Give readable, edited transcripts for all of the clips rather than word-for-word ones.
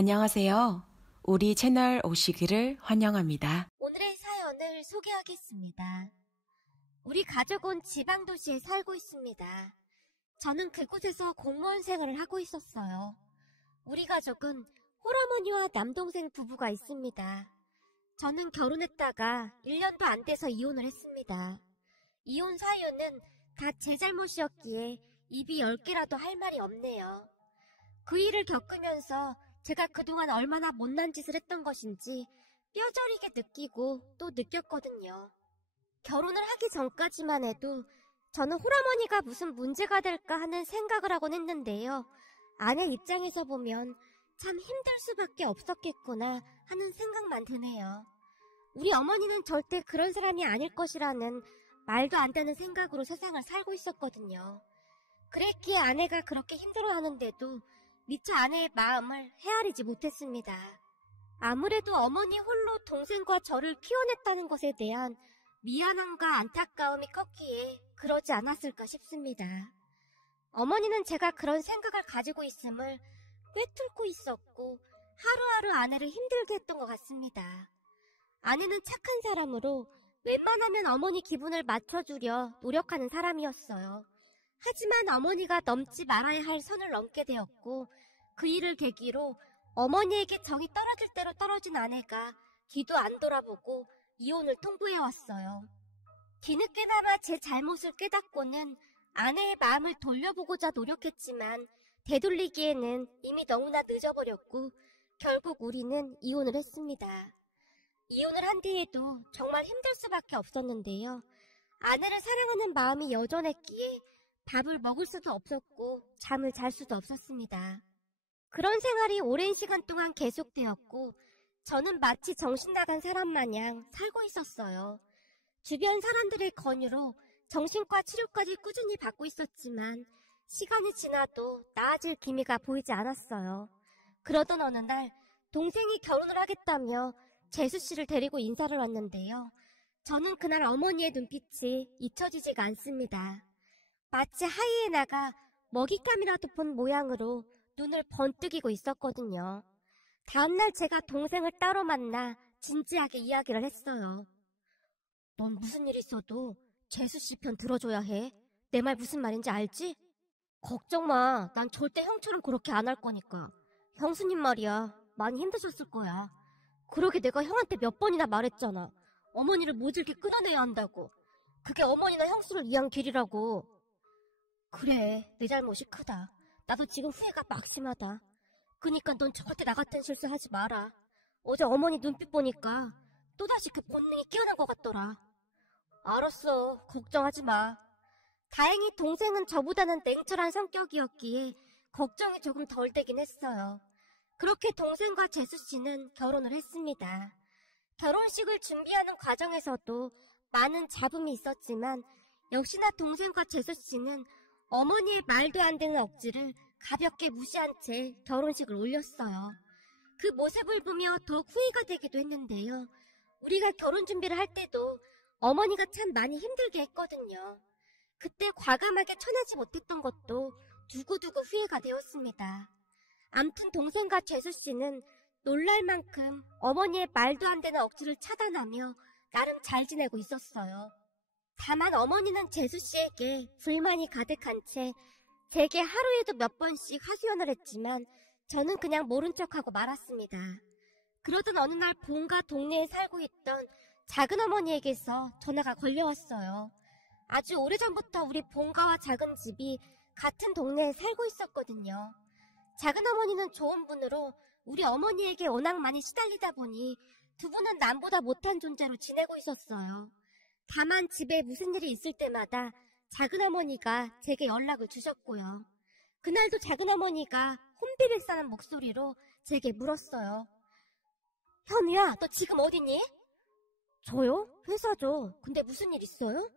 안녕하세요. 우리 채널 오시기를 환영합니다. 오늘의 사연을 소개하겠습니다. 우리 가족은 지방도시에 살고 있습니다. 저는 그곳에서 공무원 생활을 하고 있었어요. 우리 가족은 홀어머니와 남동생 부부가 있습니다. 저는 결혼했다가 1년도 안 돼서 이혼을 했습니다. 이혼 사유는 다 제 잘못이었기에 입이 10개라도 할 말이 없네요. 그 일을 겪으면서 제가 그동안 얼마나 못난 짓을 했던 것인지 뼈저리게 느끼고 또 느꼈거든요. 결혼을 하기 전까지만 해도 저는 홀어머니가 무슨 문제가 될까 하는 생각을 하곤 했는데요. 아내 입장에서 보면 참 힘들 수밖에 없었겠구나 하는 생각만 드네요. 우리 어머니는 절대 그런 사람이 아닐 것이라는 말도 안 되는 생각으로 세상을 살고 있었거든요. 그랬기에 아내가 그렇게 힘들어하는데도 미처 아내의 마음을 헤아리지 못했습니다. 아무래도 어머니 홀로 동생과 저를 키워냈다는 것에 대한 미안함과 안타까움이 컸기에 그러지 않았을까 싶습니다. 어머니는 제가 그런 생각을 가지고 있음을 꿰뚫고 있었고 하루하루 아내를 힘들게 했던 것 같습니다. 아내는 착한 사람으로 웬만하면 어머니 기분을 맞춰주려 노력하는 사람이었어요. 하지만 어머니가 넘지 말아야 할 선을 넘게 되었고 그 일을 계기로 어머니에게 정이 떨어질 대로 떨어진 아내가 뒤도 안 돌아보고 이혼을 통보해왔어요. 뒤늦게나마 제 잘못을 깨닫고는 아내의 마음을 돌려보고자 노력했지만 되돌리기에는 이미 너무나 늦어버렸고 결국 우리는 이혼을 했습니다. 이혼을 한 뒤에도 정말 힘들 수밖에 없었는데요. 아내를 사랑하는 마음이 여전했기에 밥을 먹을 수도 없었고 잠을 잘 수도 없었습니다. 그런 생활이 오랜 시간 동안 계속되었고 저는 마치 정신 나간 사람 마냥 살고 있었어요. 주변 사람들의 권유로 정신과 치료까지 꾸준히 받고 있었지만 시간이 지나도 나아질 기미가 보이지 않았어요. 그러던 어느 날 동생이 결혼을 하겠다며 재수 씨를 데리고 인사를 왔는데요. 저는 그날 어머니의 눈빛이 잊혀지지가 않습니다. 마치 하이에나가 먹잇감이라도 본 모양으로 눈을 번뜩이고 있었거든요. 다음날 제가 동생을 따로 만나 진지하게 이야기를 했어요. 넌 무슨 일 있어도 재수씨 편 들어줘야 해. 내 말 무슨 말인지 알지? 걱정 마. 난 절대 형처럼 그렇게 안 할 거니까. 형수님 말이야. 많이 힘드셨을 거야. 그러게 내가 형한테 몇 번이나 말했잖아. 어머니를 모질게 끊어내야 한다고. 그게 어머니나 형수를 위한 길이라고. 그래, 내 잘못이 크다. 나도 지금 후회가 막심하다. 그니까 넌 절대 나 같은 실수 하지 마라. 어제 어머니 눈빛 보니까 또다시 그 본능이 깨어난 것 같더라. 알았어, 걱정하지 마. 다행히 동생은 저보다는 냉철한 성격이었기에 걱정이 조금 덜 되긴 했어요. 그렇게 동생과 재수씨는 결혼을 했습니다. 결혼식을 준비하는 과정에서도 많은 잡음이 있었지만 역시나 동생과 재수씨는 어머니의 말도 안 되는 억지를 가볍게 무시한 채 결혼식을 올렸어요. 그 모습을 보며 더욱 후회가 되기도 했는데요. 우리가 결혼 준비를 할 때도 어머니가 참 많이 힘들게 했거든요. 그때 과감하게 쳐내지 못했던 것도 두고두고 후회가 되었습니다. 암튼 동생과 재수씨는 놀랄 만큼 어머니의 말도 안 되는 억지를 차단하며 나름 잘 지내고 있었어요. 다만 어머니는 재수씨에게 불만이 가득한 채 제게 하루에도 몇 번씩 하소연을 했지만 저는 그냥 모른 척하고 말았습니다. 그러던 어느 날 본가 동네에 살고 있던 작은어머니에게서 전화가 걸려왔어요. 아주 오래전부터 우리 본가와 작은 집이 같은 동네에 살고 있었거든요. 작은어머니는 좋은 분으로 우리 어머니에게 워낙 많이 시달리다 보니 두 분은 남보다 못한 존재로 지내고 있었어요. 다만 집에 무슨 일이 있을 때마다 작은어머니가 제게 연락을 주셨고요. 그날도 작은어머니가 혼비를 싸는 목소리로 제게 물었어요. 현우야, 너 지금 어디니? 저요? 회사죠. 근데 무슨 일 있어요?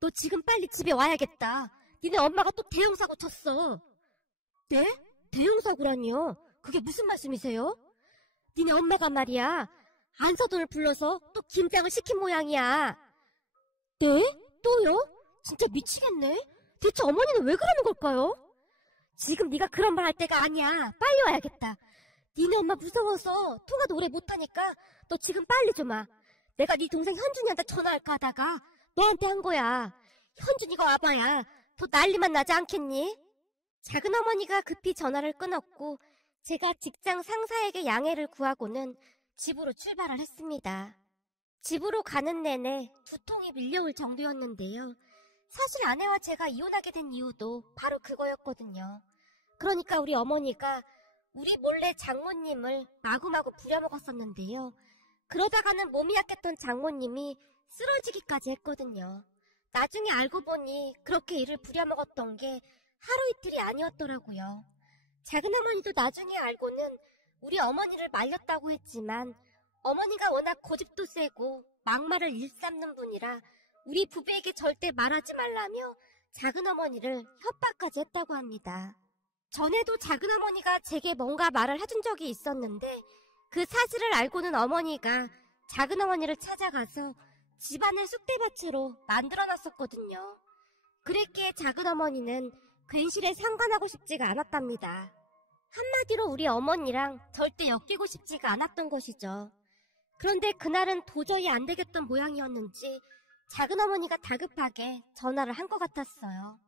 너 지금 빨리 집에 와야겠다. 니네 엄마가 또 대형사고 쳤어. 네? 대형사고라니요? 그게 무슨 말씀이세요? 니네 엄마가 말이야, 안서돈을 불러서 또 김장을 시킨 모양이야. 네? 또요? 진짜 미치겠네. 대체 어머니는 왜 그러는 걸까요? 지금 네가 그런 말 할 때가 아니야. 빨리 와야겠다. 니네 엄마 무서워서 통화도 오래 못하니까 너 지금 빨리 좀 와. 내가 네 동생 현준이한테 전화할까 하다가 너한테 한 거야. 현준이가 와봐야 더 난리만 나지 않겠니? 작은 어머니가 급히 전화를 끊었고 제가 직장 상사에게 양해를 구하고는 집으로 출발을 했습니다. 집으로 가는 내내 두통이 밀려올 정도였는데요. 사실 아내와 제가 이혼하게 된 이유도 바로 그거였거든요. 그러니까 우리 어머니가 우리 몰래 장모님을 마구마구 부려먹었었는데요. 그러다가는 몸이 약했던 장모님이 쓰러지기까지 했거든요. 나중에 알고 보니 그렇게 이를 부려먹었던 게 하루 이틀이 아니었더라고요. 작은 어머니도 나중에 알고는 우리 어머니를 말렸다고 했지만 어머니가 워낙 고집도 세고 막말을 일삼는 분이라 우리 부부에게 절대 말하지 말라며 작은 어머니를 협박까지 했다고 합니다. 전에도 작은 어머니가 제게 뭔가 말을 해준 적이 있었는데 그 사실을 알고는 어머니가 작은 어머니를 찾아가서 집안을 쑥대밭으로 만들어놨었거든요. 그랬기에 작은 어머니는 괜시레 상관하고 싶지가 않았답니다. 한마디로 우리 어머니랑 절대 엮이고 싶지가 않았던 것이죠. 그런데 그날은 도저히 안 되겠던 모양이었는지 작은 어머니가 다급하게 전화를 한 것 같았어요.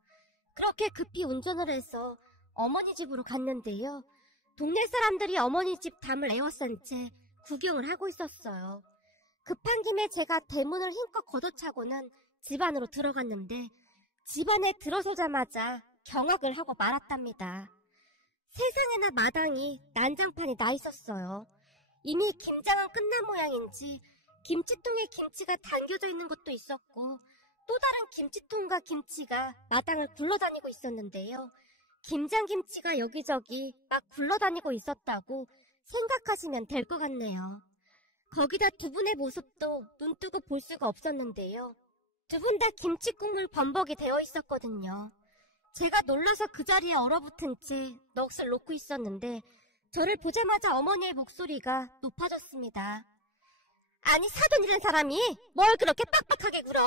그렇게 급히 운전을 해서 어머니 집으로 갔는데요. 동네 사람들이 어머니 집 담을 에워싼 채 구경을 하고 있었어요. 급한 김에 제가 대문을 힘껏 걷어차고는 집 안으로 들어갔는데 집 안에 들어서자마자 경악을 하고 말았답니다. 세상에나 마당이 난장판이 나 있었어요. 이미 김장은 끝난 모양인지 김치통에 김치가 담겨져 있는 것도 있었고 또 다른 김치통과 김치가 마당을 굴러다니고 있었는데요. 김장김치가 여기저기 막 굴러다니고 있었다고 생각하시면 될 것 같네요. 거기다 두 분의 모습도 눈뜨고 볼 수가 없었는데요. 두 분 다 김치국물 범벅이 되어 있었거든요. 제가 놀라서 그 자리에 얼어붙은 채 넋을 놓고 있었는데 저를 보자마자 어머니의 목소리가 높아졌습니다. 아니 사돈이란 사람이 뭘 그렇게 빡빡하게 굴어?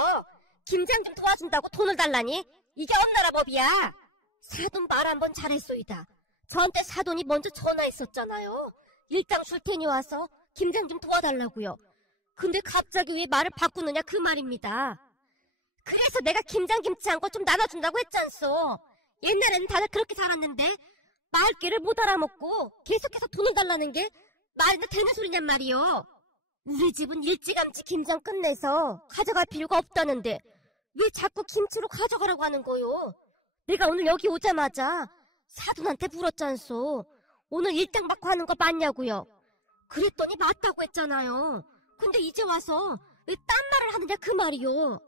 김장 좀 도와준다고 돈을 달라니? 이게 엄나라 법이야. 사돈 말 한번 잘했소이다. 저한테 사돈이 먼저 전화했었잖아요. 일당 줄 테니 와서 김장 좀 도와달라고요. 근데 갑자기 왜 말을 바꾸느냐 그 말입니다. 그래서 내가 김장김치 한 거 좀 나눠준다고 했잖소. 옛날에는 다들 그렇게 살았는데 말귀를 못 알아먹고 계속해서 돈을 달라는 게 말이나 되는 소리냔 말이요. 우리 집은 일찌감치 김장 끝내서 가져갈 필요가 없다는데 왜 자꾸 김치로 가져가라고 하는 거요? 내가 오늘 여기 오자마자 사돈한테 물었잖소. 오늘 일당 받고 하는 거 맞냐고요. 그랬더니 맞다고 했잖아요. 근데 이제 와서 왜 딴 말을 하느냐 그 말이요.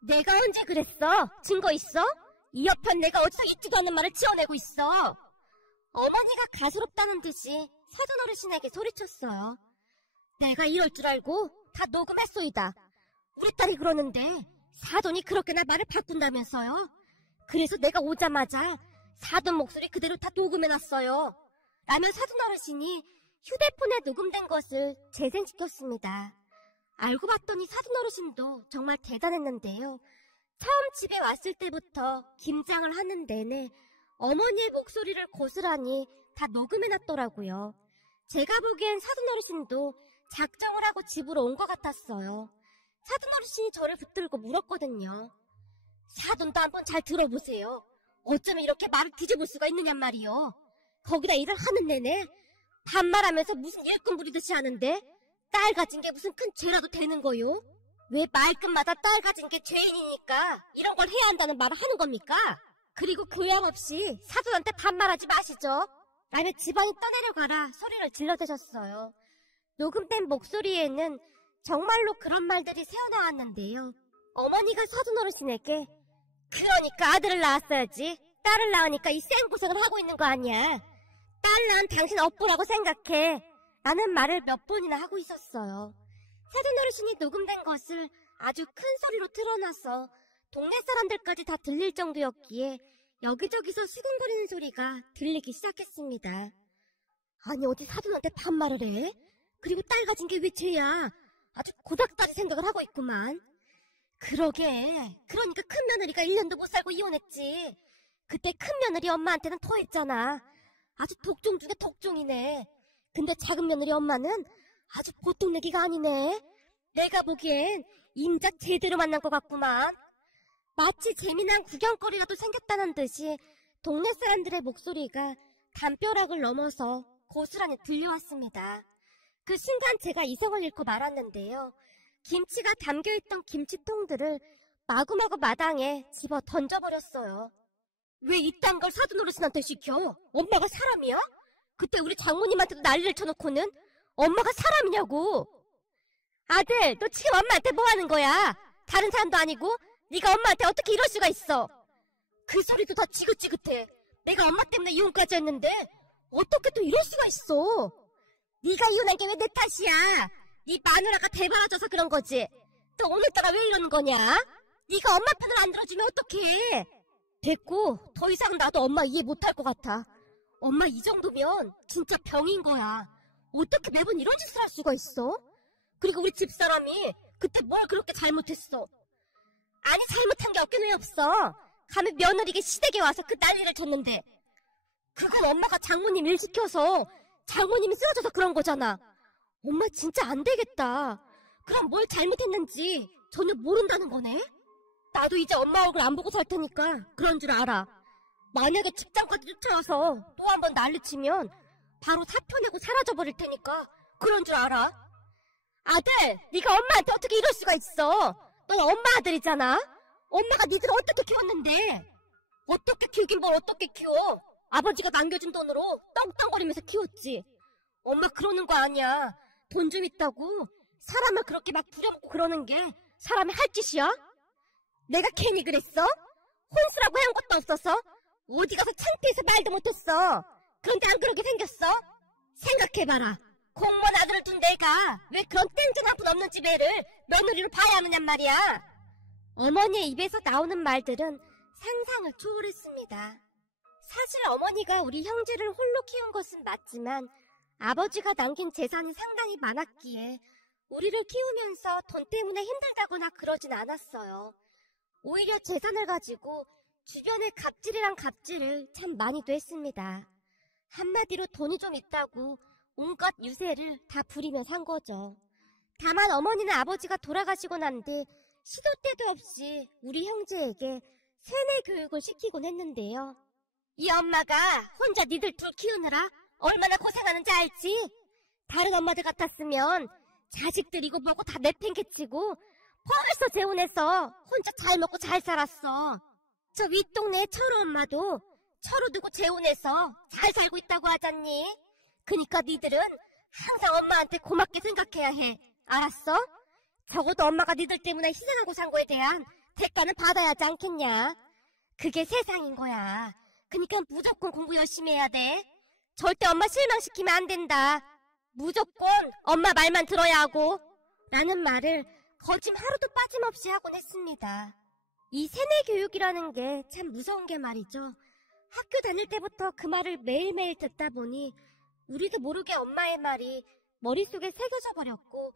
내가 언제 그랬어? 증거 있어? 이 옆엔 내가 어디서 있지도 않는 말을 지어내고 있어. 어머니가 가소롭다는 듯이 사돈 어르신에게 소리쳤어요. 내가 이럴 줄 알고 다 녹음했소이다. 우리 딸이 그러는데 사돈이 그렇게나 말을 바꾼다면서요. 그래서 내가 오자마자 사돈 목소리 그대로 다 녹음해놨어요. 라면 사돈 어르신이 휴대폰에 녹음된 것을 재생시켰습니다. 알고 봤더니 사돈 어르신도 정말 대단했는데요. 처음 집에 왔을 때부터 김장을 하는 내내 어머니의 목소리를 고스란히 다 녹음해놨더라고요. 제가 보기엔 사돈 어르신도 작정을 하고 집으로 온 것 같았어요. 사돈 어르신이 저를 붙들고 물었거든요. 사돈도 한번 잘 들어보세요. 어쩌면 이렇게 말을 뒤집을 수가 있느냔 말이요. 거기다 일을 하는 내내 반말하면서 무슨 일꾼 부리듯이 하는데 딸 가진 게 무슨 큰 죄라도 되는 거요? 왜 말끝마다 딸 가진 게 죄인이니까 이런 걸 해야 한다는 말을 하는 겁니까? 그리고 교양 없이 사돈한테 반말하지 마시죠. 라며 집안이 떠내려가라 소리를 질러대셨어요. 녹음된 목소리에는 정말로 그런 말들이 새어나왔는데요. 어머니가 사돈 어르신에게 그러니까 아들을 낳았어야지. 딸을 낳으니까 이 생고생을 하고 있는 거 아니야. 딸 낳은 당신 업보라고 생각해. 라는 말을 몇 번이나 하고 있었어요. 사돈 어르신이 녹음된 것을 아주 큰 소리로 틀어놔서 동네 사람들까지 다 들릴 정도였기에 여기저기서 수근거리는 소리가 들리기 시작했습니다. 아니 어디 사돈한테 반말을 해? 그리고 딸 가진 게 왜 죄야? 아주 고닥다리 생각을 하고 있구만. 그러게. 그러니까 큰 며느리가 1년도 못 살고 이혼했지. 그때 큰 며느리 엄마한테는 더 했잖아. 아주 독종 중에 독종이네. 근데 작은 며느리 엄마는 아주 보통 내기가 아니네. 내가 보기엔 임자 제대로 만난 것 같구만. 마치 재미난 구경거리라도 생겼다는 듯이 동네 사람들의 목소리가 담벼락을 넘어서 고스란히 들려왔습니다. 그 순간 제가 이성을 잃고 말았는데요. 김치가 담겨있던 김치통들을 마구마구 마당에 집어 던져버렸어요. 왜 이딴 걸 사돈 어르신한테 시켜? 엄마가 사람이야? 그때 우리 장모님한테도 난리를 쳐놓고는 엄마가 사람이냐고. 아들, 너 지금 엄마한테 뭐 하는 거야? 다른 사람도 아니고 네가 엄마한테 어떻게 이럴 수가 있어? 그 소리도 다 지긋지긋해. 내가 엄마 때문에 이혼까지 했는데 어떻게 또 이럴 수가 있어? 네가 이혼한 게 왜 내 탓이야? 네 마누라가 대바라져서 그런 거지. 또 오늘따라 왜 이러는 거냐? 네가 엄마 편을 안 들어주면 어떡해? 됐고, 더 이상 나도 엄마 이해 못할 것 같아. 엄마 이 정도면 진짜 병인 거야. 어떻게 매번 이런 짓을 할 수가 있어? 그리고 우리 집사람이 그때 뭘 그렇게 잘못했어? 아니, 잘못한 게 없긴 왜 없어. 감히 며느리게 시댁에 와서 그 난리를 쳤는데. 그건 엄마가 장모님 일 시켜서 장모님이 쓰러져서 그런 거잖아. 엄마 진짜 안 되겠다. 그럼 뭘 잘못했는지 전혀 모른다는 거네? 나도 이제 엄마 얼굴 안 보고 살 테니까 그런 줄 알아. 만약에 직장까지 쫓아와서 또 한 번 난리치면 바로 사표 내고 사라져버릴 테니까 그런 줄 알아. 아들, 네가 엄마한테 어떻게 이럴 수가 있어? 넌 엄마 아들이잖아. 엄마가 니들 어떻게 키웠는데? 어떻게 키우긴 뭘 어떻게 키워? 아버지가 남겨준 돈으로 떵떵거리면서 키웠지. 엄마 그러는 거 아니야. 돈 좀 있다고 사람을 그렇게 막 부려먹고 그러는 게 사람이 할 짓이야? 내가 괜히 그랬어? 혼수라고 해온 것도 없어서 어디 가서 창피해서 말도 못했어. 그런데 안 그러게 생겼어? 생각해봐라. 공무원 아들을 둔 내가 왜 그런 땡전 한 푼 없는 집 애를 며느리로 봐야 하느냔 말이야. 어머니의 입에서 나오는 말들은 상상을 초월했습니다. 사실 어머니가 우리 형제를 홀로 키운 것은 맞지만 아버지가 남긴 재산이 상당히 많았기에 우리를 키우면서 돈 때문에 힘들다거나 그러진 않았어요. 오히려 재산을 가지고 주변에 갑질이랑 갑질을 참 많이도 했습니다. 한마디로 돈이 좀 있다고 온갖 유세를 다 부리며 산 거죠. 다만 어머니는 아버지가 돌아가시고 난 뒤 시도 때도 없이 우리 형제에게 세뇌 교육을 시키곤 했는데요. 이 엄마가 혼자 니들 둘 키우느라 얼마나 고생하는지 알지? 다른 엄마들 같았으면 자식들이고 뭐고 다 내팽개치고 벌써 재혼해서 혼자 잘 먹고 잘 살았어. 저 윗동네 철우 엄마도 철우 두고 재혼해서 잘 살고 있다고 하잖니? 그니까 니들은 항상 엄마한테 고맙게 생각해야 해. 알았어? 적어도 엄마가 니들 때문에 희생하고 산 거에 대한 대가는 받아야 하지 않겠냐? 그게 세상인 거야. 그니까 무조건 공부 열심히 해야 돼. 절대 엄마 실망시키면 안 된다. 무조건 엄마 말만 들어야 하고. 라는 말을 거짐 하루도 빠짐없이 하곤 했습니다. 이 세뇌 교육이라는 게 참 무서운 게 말이죠. 학교 다닐 때부터 그 말을 매일매일 듣다 보니 우리도 모르게 엄마의 말이 머릿속에 새겨져 버렸고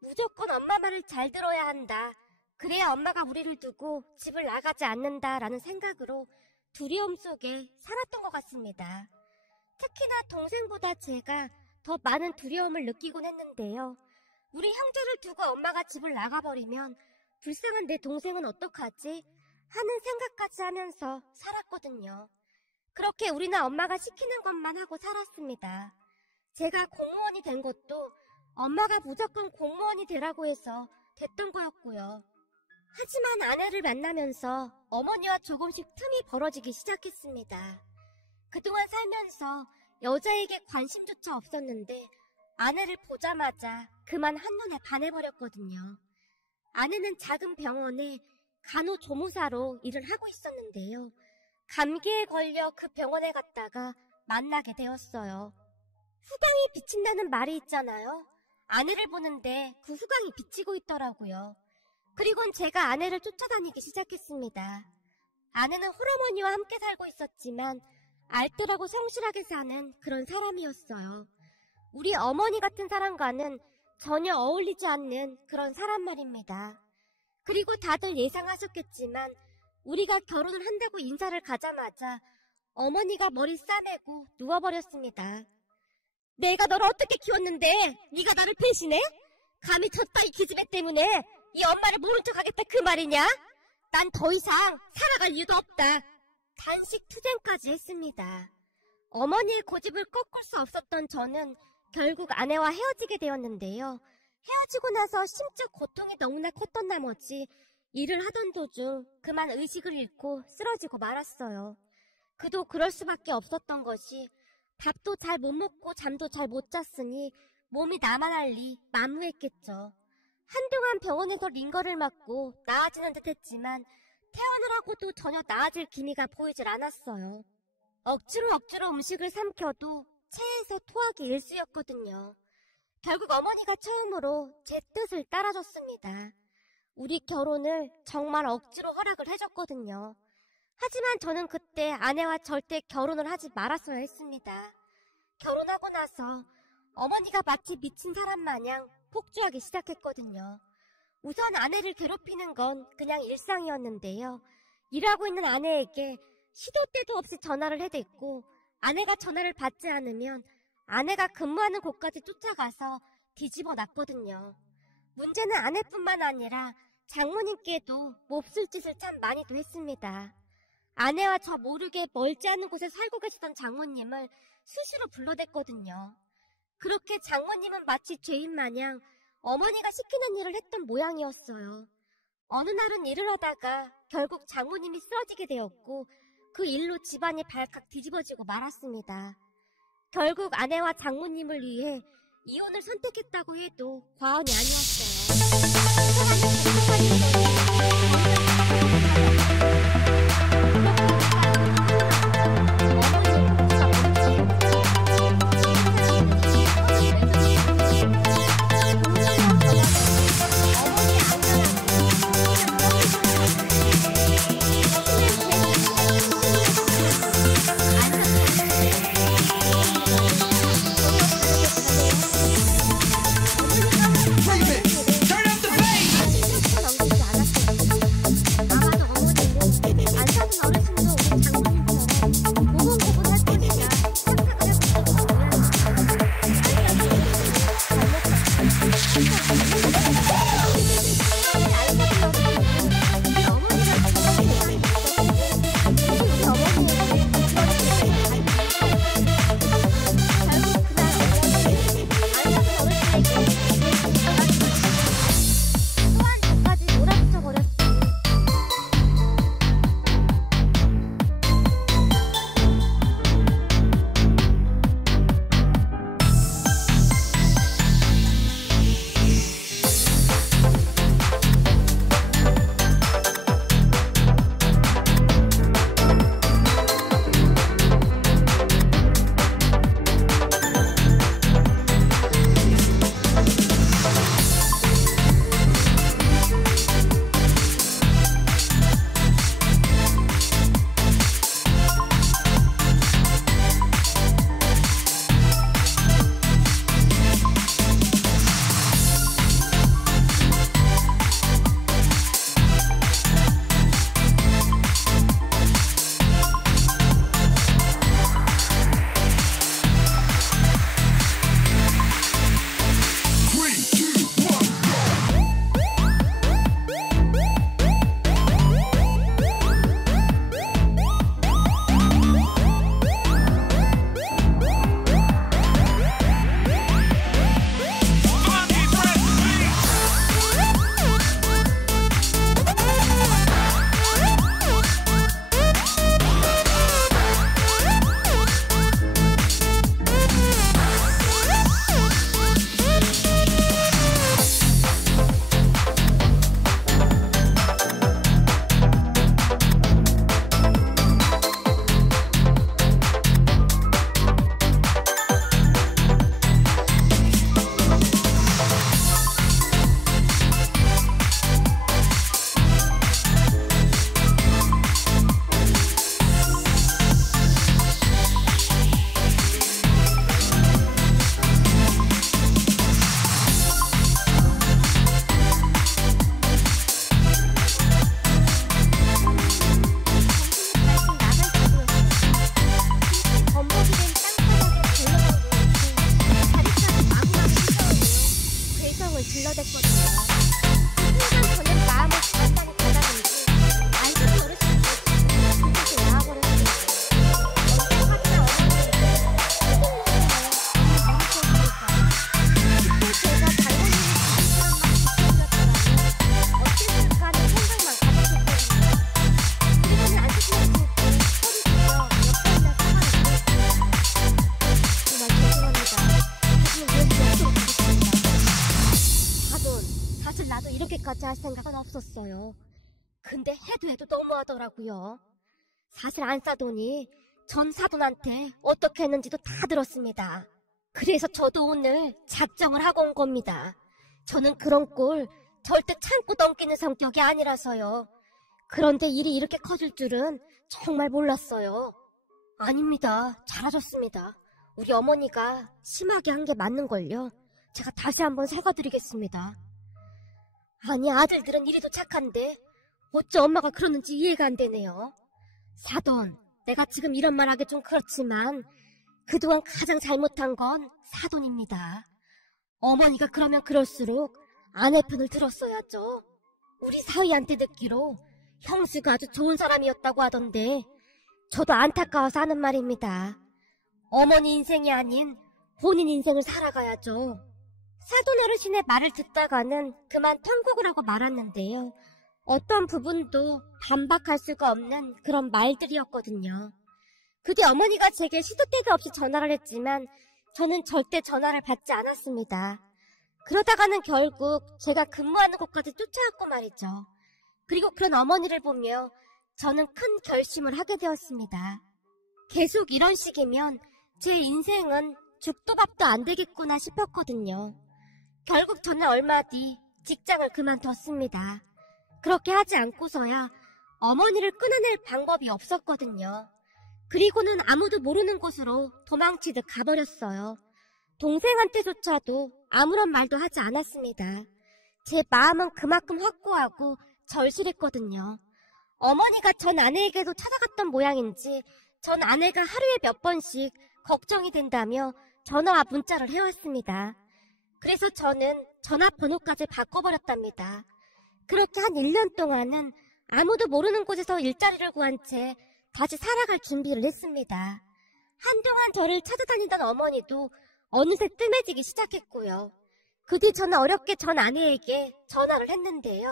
무조건 엄마 말을 잘 들어야 한다. 그래야 엄마가 우리를 두고 집을 나가지 않는다라는 생각으로 두려움 속에 살았던 것 같습니다. 특히나 동생보다 제가 더 많은 두려움을 느끼곤 했는데요. 우리 형제를 두고 엄마가 집을 나가버리면 불쌍한 내 동생은 어떡하지? 하는 생각까지 하면서 살았거든요. 그렇게 우리는 엄마가 시키는 것만 하고 살았습니다. 제가 공무원이 된 것도 엄마가 무조건 공무원이 되라고 해서 됐던 거였고요. 하지만 아내를 만나면서 어머니와 조금씩 틈이 벌어지기 시작했습니다. 그동안 살면서 여자에게 관심조차 없었는데 아내를 보자마자 그만 한눈에 반해버렸거든요. 아내는 작은 병원에 간호조무사로 일을 하고 있었는데요. 감기에 걸려 그 병원에 갔다가 만나게 되었어요. 후광이 비친다는 말이 있잖아요. 아내를 보는데 그 후광이 비치고 있더라고요. 그리곤 제가 아내를 쫓아다니기 시작했습니다. 아내는 홀어머니와 함께 살고 있었지만 알뜰하고 성실하게 사는 그런 사람이었어요. 우리 어머니 같은 사람과는 전혀 어울리지 않는 그런 사람 말입니다. 그리고 다들 예상하셨겠지만 우리가 결혼을 한다고 인사를 가자마자 어머니가 머리 싸매고 누워버렸습니다. 내가 너를 어떻게 키웠는데 네가 나를 배신해? 감히 저 따위 기집애 때문에 이 엄마를 모른 척하겠다 그 말이냐? 난 더 이상 살아갈 이유도 없다. 단식 투쟁까지 했습니다. 어머니의 고집을 꺾을 수 없었던 저는 결국 아내와 헤어지게 되었는데요. 헤어지고 나서 심적 고통이 너무나 컸던 나머지 일을 하던 도중 그만 의식을 잃고 쓰러지고 말았어요. 그도 그럴 수밖에 없었던 것이 밥도 잘 못 먹고 잠도 잘 못 잤으니 몸이 나만 알리 만무했겠죠. 한동안 병원에서 링거를 맞고 나아지는 듯 했지만 퇴원을 하고도 전혀 나아질 기미가 보이질 않았어요. 억지로 음식을 삼켜도 체에서 토하기 일쑤였거든요. 결국 어머니가 처음으로 제 뜻을 따라줬습니다. 우리 결혼을 정말 억지로 허락을 해줬거든요. 하지만 저는 그때 아내와 절대 결혼을 하지 말았어야 했습니다. 결혼하고 나서 어머니가 마치 미친 사람 마냥 폭주하기 시작했거든요. 우선 아내를 괴롭히는 건 그냥 일상이었는데요. 일하고 있는 아내에게 시도 때도 없이 전화를 해댔고 아내가 전화를 받지 않으면 아내가 근무하는 곳까지 쫓아가서 뒤집어 놨거든요. 문제는 아내뿐만 아니라 장모님께도 몹쓸 짓을 참 많이도 했습니다. 아내와 저 모르게 멀지 않은 곳에 살고 계시던 장모님을 수시로 불러댔거든요. 그렇게 장모님은 마치 죄인 마냥 어머니가 시키는 일을 했던 모양이었어요. 어느 날은 일을 하다가 결국 장모님이 쓰러지게 되었고 그 일로 집안이 발칵 뒤집어지고 말았습니다. 결국 아내와 장모님을 위해 이혼을 선택했다고 해도 과언이 아니었어요. 됐거든요. 그 순간 저는 마음을 잡았다는 바람인지 알고 어르신이 그곳에 나와버렸습니다. 언제 화나 어머니에게 그때 제가 장모님이 어땠을까 하는 생각만 가졌었거든요. 그리고는 안타까웠을 때 소리 질러 몇 번이나 사과했고 정말 죄송합니다. 하지만 왜 이렇게 하겠습니다. 사실 나도 이렇게까지 할 생각은 없었어요. 근데 해도 너무하더라고요. 사실 안 싸더니 전 사돈한테 어떻게 했는지도 다 들었습니다. 그래서 저도 오늘 작정을 하고 온 겁니다. 저는 그런 꼴 절대 참고 넘기는 성격이 아니라서요. 그런데 일이 이렇게 커질 줄은 정말 몰랐어요. 아닙니다. 잘하셨습니다. 우리 어머니가 심하게 한 게 맞는걸요. 제가 다시 한번 사과드리겠습니다. 아니, 아들들은 이리도 착한데 어째 엄마가 그러는지 이해가 안 되네요. 사돈, 내가 지금 이런 말 하기 좀 그렇지만 그동안 가장 잘못한 건 사돈입니다. 어머니가 그러면 그럴수록 아내 편을 들었어야죠. 우리 사위한테 듣기로 형수가 아주 좋은 사람이었다고 하던데 저도 안타까워서 하는 말입니다. 어머니 인생이 아닌 본인 인생을 살아가야죠. 사돈 어르신의 말을 듣다가는 그만 통곡을 하고 말았는데요. 어떤 부분도 반박할 수가 없는 그런 말들이었거든요. 그때 어머니가 제게 시도 때도 없이 전화를 했지만 저는 절대 전화를 받지 않았습니다. 그러다가는 결국 제가 근무하는 곳까지 쫓아왔고 말이죠. 그리고 그런 어머니를 보며 저는 큰 결심을 하게 되었습니다. 계속 이런 식이면 제 인생은 죽도 밥도 안 되겠구나 싶었거든요. 결국 저는 얼마 뒤 직장을 그만뒀습니다. 그렇게 하지 않고서야 어머니를 끊어낼 방법이 없었거든요. 그리고는 아무도 모르는 곳으로 도망치듯 가버렸어요. 동생한테조차도 아무런 말도 하지 않았습니다. 제 마음은 그만큼 확고하고 절실했거든요. 어머니가 전 아내에게도 찾아갔던 모양인지 전 아내가 하루에 몇 번씩 걱정이 된다며 전화와 문자를 해왔습니다. 그래서 저는 전화번호까지 바꿔버렸답니다. 그렇게 한 1년 동안은 아무도 모르는 곳에서 일자리를 구한 채 다시 살아갈 준비를 했습니다. 한동안 저를 찾아다니던 어머니도 어느새 뜸해지기 시작했고요. 그 뒤 저는 어렵게 전 아내에게 전화를 했는데요.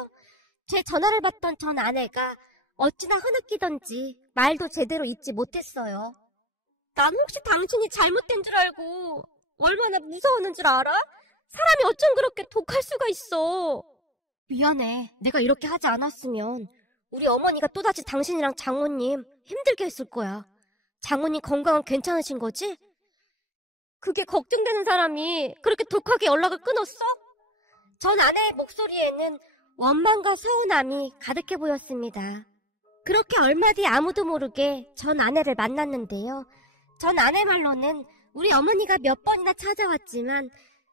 제 전화를 받던 전 아내가 어찌나 흐느끼던지 말도 제대로 잊지 못했어요. 난 혹시 당신이 잘못된 줄 알고 얼마나 무서웠는 줄 알아? 사람이 어쩜 그렇게 독할 수가 있어. 미안해. 내가 이렇게 하지 않았으면 우리 어머니가 또다시 당신이랑 장모님 힘들게 했을 거야. 장모님 건강은 괜찮으신 거지? 그게 걱정되는 사람이 그렇게 독하게 연락을 끊었어? 전 아내의 목소리에는 원망과 서운함이 가득해 보였습니다. 그렇게 얼마 뒤 아무도 모르게 전 아내를 만났는데요. 전 아내 말로는 우리 어머니가 몇 번이나 찾아왔지만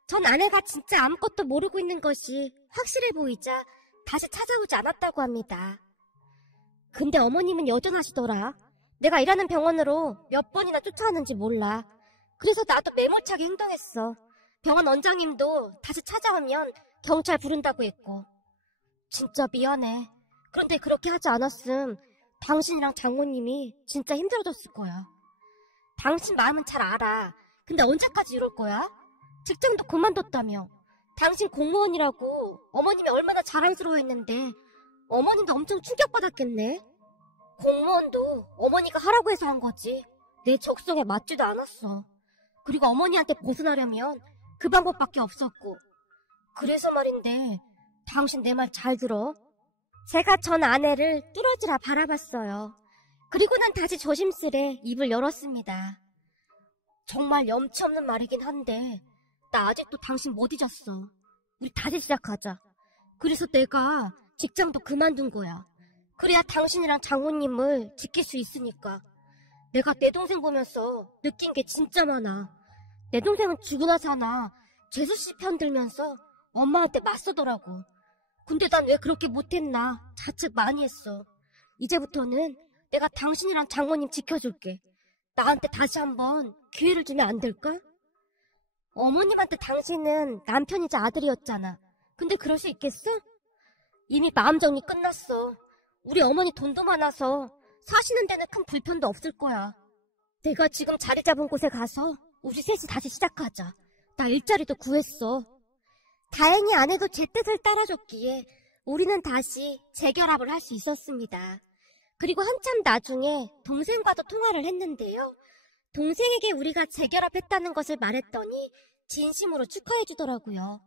전 아내가 진짜 아무것도 모르고 있는 것이 확실해 보이자 다시 찾아오지 않았다고 합니다. 근데 어머님은 여전하시더라. 내가 일하는 병원으로 몇 번이나 쫓아왔는지 몰라. 그래서 나도 매몰차게 행동했어. 병원 원장님도 다시 찾아오면 경찰 부른다고 했고. 진짜 미안해. 그런데 그렇게 하지 않았음 당신이랑 장모님이 진짜 힘들어졌을 거야. 당신 마음은 잘 알아. 근데 언제까지 이럴 거야? 직장도 그만뒀다며. 당신 공무원이라고 어머님이 얼마나 자랑스러워했는데 어머님도 엄청 충격받았겠네. 공무원도 어머니가 하라고 해서 한 거지. 내 적성에 맞지도 않았어. 그리고 어머니한테 벗어나려면 그 방법밖에 없었고. 그래서 말인데 당신 내 말 잘 들어. 제가 전 아내를 뚫어지라 바라봤어요. 그리고는 다시 조심스레 입을 열었습니다. 정말 염치 없는 말이긴 한데 나 아직도 당신 못 잊었어. 우리 다시 시작하자. 그래서 내가 직장도 그만둔 거야. 그래야 당신이랑 장모님을 지킬 수 있으니까. 내가 내 동생 보면서 느낀 게 진짜 많아. 내 동생은 죽으나사나 죄수씨 편들면서 엄마한테 맞서더라고. 근데 난 왜 그렇게 못했나 자책 많이 했어. 이제부터는 내가 당신이랑 장모님 지켜줄게. 나한테 다시 한번 기회를 주면 안 될까? 어머님한테 당신은 남편이자 아들이었잖아. 근데 그럴 수 있겠어? 이미 마음 정리 끝났어. 우리 어머니 돈도 많아서 사시는 데는 큰 불편도 없을 거야. 내가 지금 자리 잡은 곳에 가서 우리 셋이 다시 시작하자. 나 일자리도 구했어. 다행히 아내도 제 뜻을 따라줬기에 우리는 다시 재결합을 할 수 있었습니다. 그리고 한참 나중에 동생과도 통화를 했는데요. 동생에게 우리가 재결합했다는 것을 말했더니 진심으로 축하해주더라고요.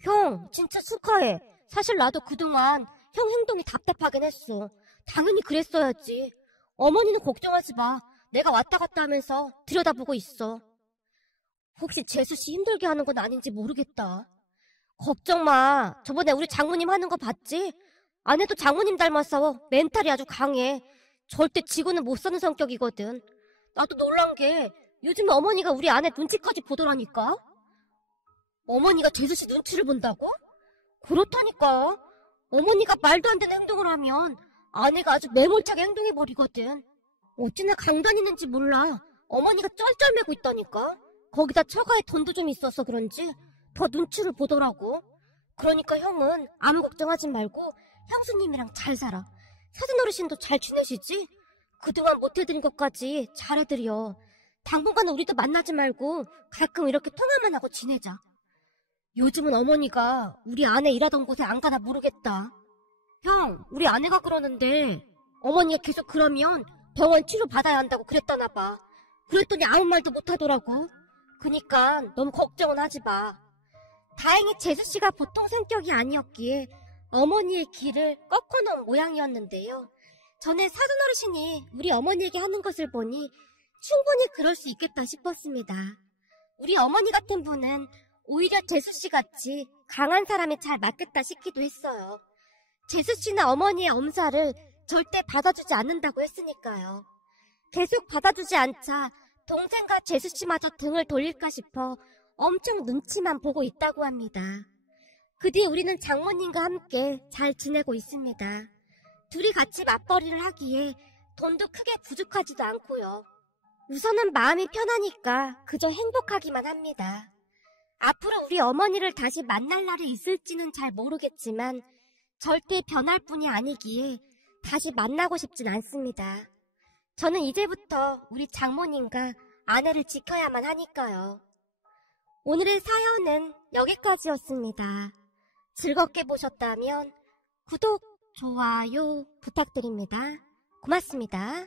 형, 진짜 축하해. 사실 나도 그동안 형 행동이 답답하긴 했어. 당연히 그랬어야지. 어머니는 걱정하지 마. 내가 왔다 갔다 하면서 들여다보고 있어. 혹시 재수씨 힘들게 하는 건 아닌지 모르겠다. 걱정 마. 저번에 우리 장모님 하는 거 봤지? 아내도 장모님 닮아서 멘탈이 아주 강해. 절대 지고는 못 사는 성격이거든. 나도 놀란 게 요즘 어머니가 우리 아내 눈치까지 보더라니까. 어머니가 재수씨 눈치를 본다고? 그렇다니까. 어머니가 말도 안 되는 행동을 하면 아내가 아주 매몰차게 행동해버리거든. 어찌나 강다니는지 몰라. 어머니가 쩔쩔매고 있다니까. 거기다 처가에 돈도 좀 있어서 그런지 더 눈치를 보더라고. 그러니까 형은 아무 걱정하지 말고 형수님이랑 잘 살아. 사돈어르신도 잘 지내시지? 그동안 못해드린 것까지 잘해드려. 당분간은 우리도 만나지 말고 가끔 이렇게 통화만 하고 지내자. 요즘은 어머니가 우리 아내 일하던 곳에 안 가나 모르겠다. 형, 우리 아내가 그러는데 어머니가 계속 그러면 병원 치료 받아야 한다고 그랬다나 봐. 그랬더니 아무 말도 못하더라고. 그니까 너무 걱정은 하지 마. 다행히 재수씨가 보통 성격이 아니었기에 어머니의 길을 꺾어놓은 모양이었는데요. 전에 사돈어르신이 우리 어머니에게 하는 것을 보니 충분히 그럴 수 있겠다 싶었습니다. 우리 어머니 같은 분은 오히려 재수씨같이 강한 사람이 잘 맞겠다 싶기도 했어요. 재수씨는 어머니의 엄살을 절대 받아주지 않는다고 했으니까요. 계속 받아주지 않자 동생과 재수씨마저 등을 돌릴까 싶어 엄청 눈치만 보고 있다고 합니다. 그 뒤 우리는 장모님과 함께 잘 지내고 있습니다. 둘이 같이 맞벌이를 하기에 돈도 크게 부족하지도 않고요. 우선은 마음이 편하니까 그저 행복하기만 합니다. 앞으로 우리 어머니를 다시 만날 날이 있을지는 잘 모르겠지만 절대 변할 뿐이 아니기에 다시 만나고 싶진 않습니다. 저는 이제부터 우리 장모님과 아내를 지켜야만 하니까요. 오늘의 사연은 여기까지였습니다. 즐겁게 보셨다면 구독, 좋아요 부탁드립니다. 고맙습니다.